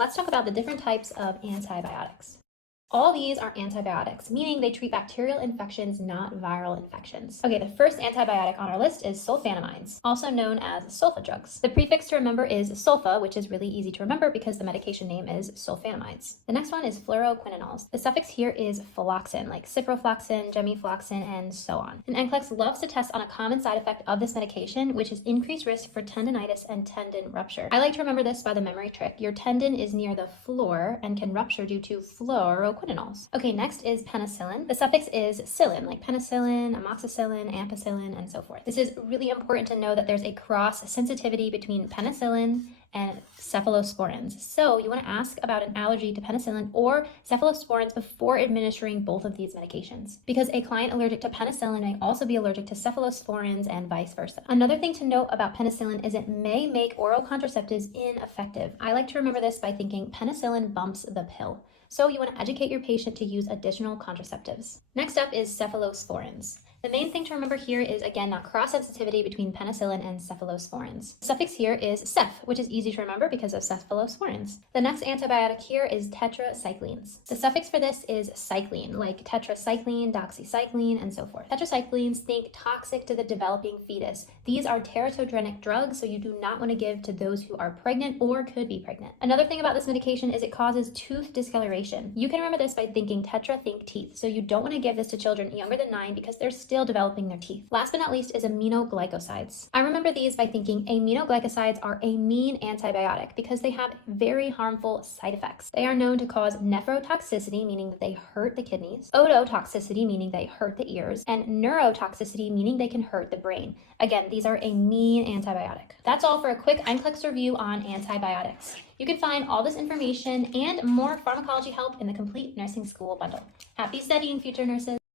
Let's talk about the different types of antibiotics. All these are antibiotics, meaning they treat bacterial infections, not viral infections. Okay, the first antibiotic on our list is sulfonamides, also known as sulfa drugs. The prefix to remember is sulfa, which is really easy to remember because the medication name is sulfonamides. The next one is fluoroquinolones. The suffix here is phloxin, like ciprofloxacin, gemifloxacin, and so on. And NCLEX loves to test on a common side effect of this medication, which is increased risk for tendinitis and tendon rupture. I like to remember this by the memory trick. Your tendon is near the floor and can rupture due to fluoroquinolones. Okay, next is penicillin. The suffix is -cillin, like penicillin, amoxicillin, ampicillin, and so forth. This is really important to know that there's a cross sensitivity between penicillin and cephalosporins. So you want to ask about an allergy to penicillin or cephalosporins before administering both of these medications, because a client allergic to penicillin may also be allergic to cephalosporins and vice versa. Another thing to note about penicillin is it may make oral contraceptives ineffective. I like to remember this by thinking penicillin bumps the pill. So you want to educate your patient to use additional contraceptives. Next up is cephalosporins. The main thing to remember here is, again, that cross-sensitivity between penicillin and cephalosporins. The suffix here is ceph, which is easy to remember because of cephalosporins. The next antibiotic here is tetracyclines. The suffix for this is cycline, like tetracycline, doxycycline, and so forth. Tetracyclines, think toxic to the developing fetus. These are teratogenic drugs, so you do not want to give to those who are pregnant or could be pregnant. Another thing about this medication is it causes tooth discoloration. You can remember this by thinking tetra, think teeth. So you don't want to give this to children younger than 9 because they're still developing their teeth. Last but not least is aminoglycosides. I remember these by thinking aminoglycosides are a mean antibiotic because they have very harmful side effects. They are known to cause nephrotoxicity, meaning that they hurt the kidneys, ototoxicity, meaning they hurt the ears, and neurotoxicity, meaning they can hurt the brain. Again, these are a mean antibiotic. That's all for a quick NCLEX review on antibiotics. You can find all this information and more pharmacology help in the Complete Nursing School bundle. Happy studying, future nurses!